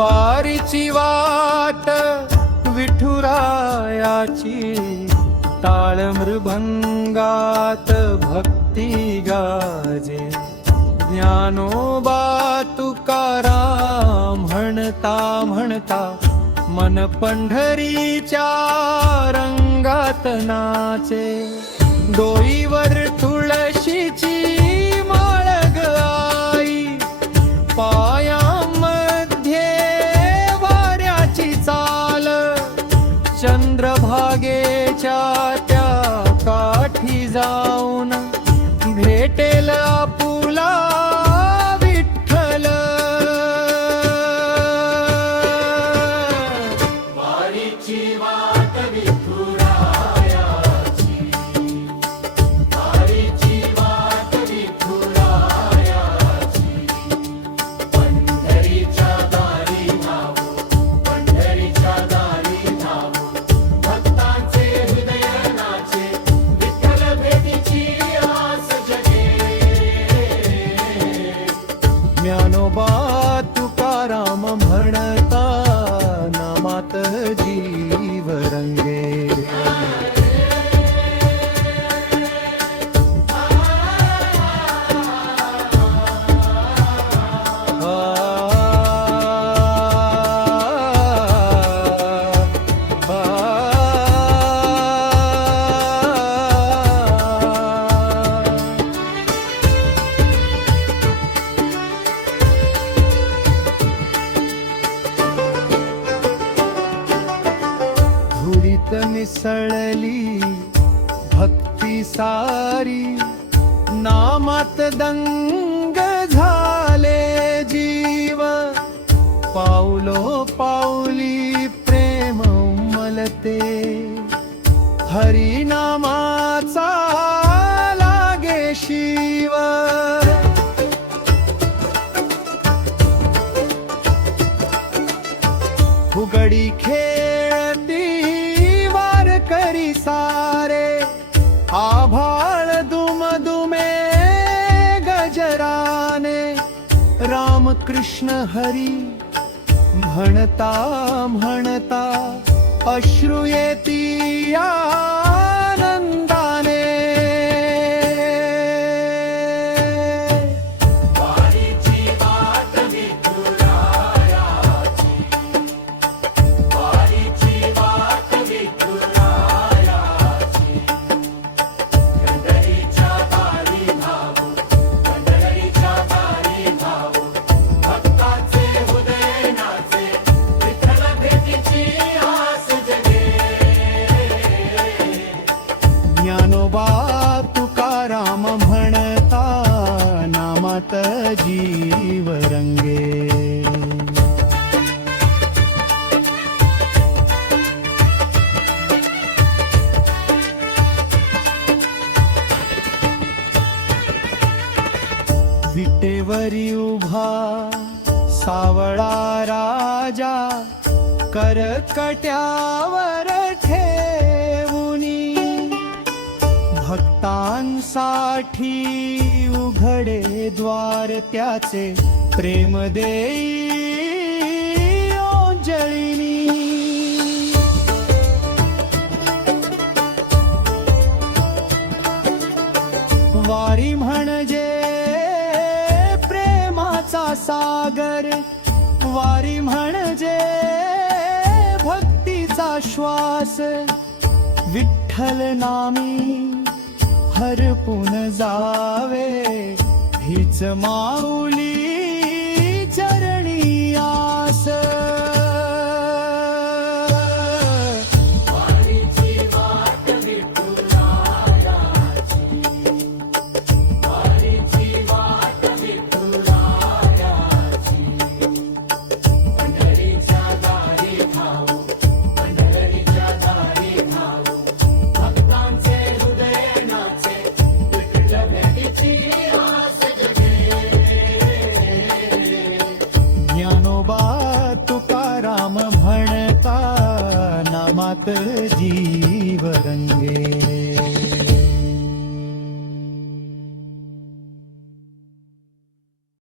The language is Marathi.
वारीची वाट विठुरायाची, टाळ मृभंगात भक्ती गाजे. ज्ञानोबा तुकाराम म्हणता म्हणता मन पंढरीच्या रंगात नाचे. डोईवर तुळशीची माळ ग आई, पायामध्ये वाऱ्याची चाल. चंद्रभागेच्या त्या काठी जाऊन भेटेल आपुला विठ्ठल. वारीची वाट विठुरायाची, वारीची वाट विठुरायाची. पंढरीच्या दारी धावू, पंढरीच्या दारी धावू. भक्तांचे हृदय नाचे, विठ्ठल भेटीची आस जगे. ज्ञानोबा तुकाराम म्हणता नामात जीव रंगे. धुळीत मिसळली भक्ती सारी, नामात दंग झाले जीव. पाऊलो पाऊली प्रेम उमलते, हरिनामाचा लागे शिव. फुगडी खेळती वारकरी सारे, आभाळ दुमदुमे गजराने. राम कृष्ण हरी म्हणता म्हणता अश्रू येती आनंदाने. वारीची वाट विठुरायाची, वारीची वाट विठुरायाची. पंढरीच्या दारी धावू, पंढरीच्या दारी धावू. भक्तांचे हृदय नाचे, विठ्ठल भेटीची आस जगे. ज्ञानोबा तुकाराम म्हणता नामात जीव रंगे. विटेवरी उभा सावळा राजा, करकट्यावर ठेवुनी. भक्तांसाठी उघडे द्वार त्याचे, प्रेम देई ओंजळीनी. वारी म्हणजे प्रेमाचा सागर, वारी म्हणजे भक्तीचा श्वास. विठ्ठल नामी हरपून जावे, हीच माऊली चरणी आस. वारीची वाट विठुरायाची, वारीची वाट विठुरायाची. पंढरीच्या दारी धावू, पंढरीच्या दारी धावू. भक्तांचे हृदय नाचे, विठ्ठल भेटीची आस जगे. ज्ञानोबा तुकाराम म्हणता नामात जीव रंगे.